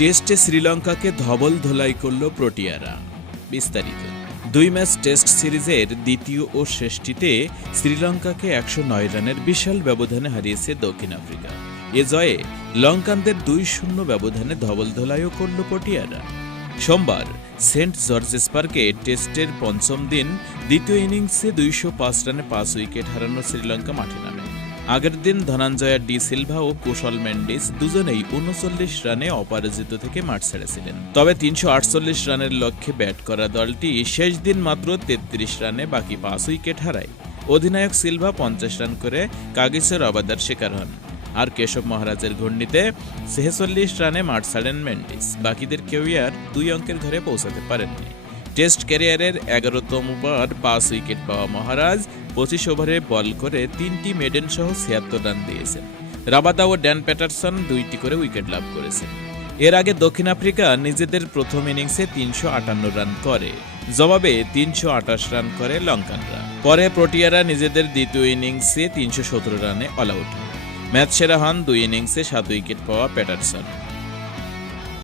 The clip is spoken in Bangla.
টেস্টে শ্রীলঙ্কাকে ধবল ধোলাই করল প্রোটিয়ারা। বিস্তারিত। দুই ম্যাচ টেস্ট সিরিজের দ্বিতীয় ও শেষটিতে শ্রীলঙ্কাকে একশো নয় রানের বিশাল ব্যবধানে হারিয়েছে দক্ষিণ আফ্রিকা। এ জয়ে লঙ্কানদের দুই শূন্য ব্যবধানে ধবল ধোলাইও করল প্রোটিয়ারা। সোমবার সেন্ট জর্জেস পার্কে টেস্টের পঞ্চম দিন দ্বিতীয় ইনিংসে দুইশো পাঁচ রানে পাঁচ উইকেট হারানো শ্রীলঙ্কা মাঠে নামে। আগের দিন ধনঞ্জয়া ডি সিলভা ও কুশল মেন্ডিস দুজনেই উনচল্লিশ রানে অপরাজিত থেকে মাঠ ছেড়েছিলেন। তবে তিনশো আটচল্লিশ রানের লক্ষ্যে ব্যাট করা দলটি শেষ দিন মাত্র তেত্রিশ রানে বাকি পাঁচ উইকেট হারায়। অধিনায়ক সিলভা পঞ্চাশ রান করে কাগিসের অবাদার শিকার হন। আর কেশব মহারাজের ঘূর্ণিতে ছেচল্লিশ রানে মাঠ ছাড়েন মেন্ডিস। বাকিদের কেউই আর দুই অঙ্কের ঘরে পৌঁছাতে পারেননি। টেস্ট ক্যারিয়ারের এগারোতম বার পাঁচ উইকেট পাওয়া মহারাজ পঁচিশ ওভারে বল করে তিনটি মেডেন সহ ছিয়াত্তর রান দিয়েছেন। রাবাদা ও ড্যান প্যাটারসন দুইটি করে উইকেট লাভ করেছেন। এর আগে দক্ষিণ আফ্রিকা নিজেদের প্রথম ইনিংসে তিনশো আটান্ন রান করে, জবাবে তিনশো আটাশ রান করে লঙ্কানরা। পরে প্রোটিয়ারা নিজেদের দ্বিতীয় ইনিংসে তিনশো সতেরো রানে অল আউট। ম্যাচ সেরা হন দুই ইনিংসে সাত উইকেট পাওয়া প্যাটারসন।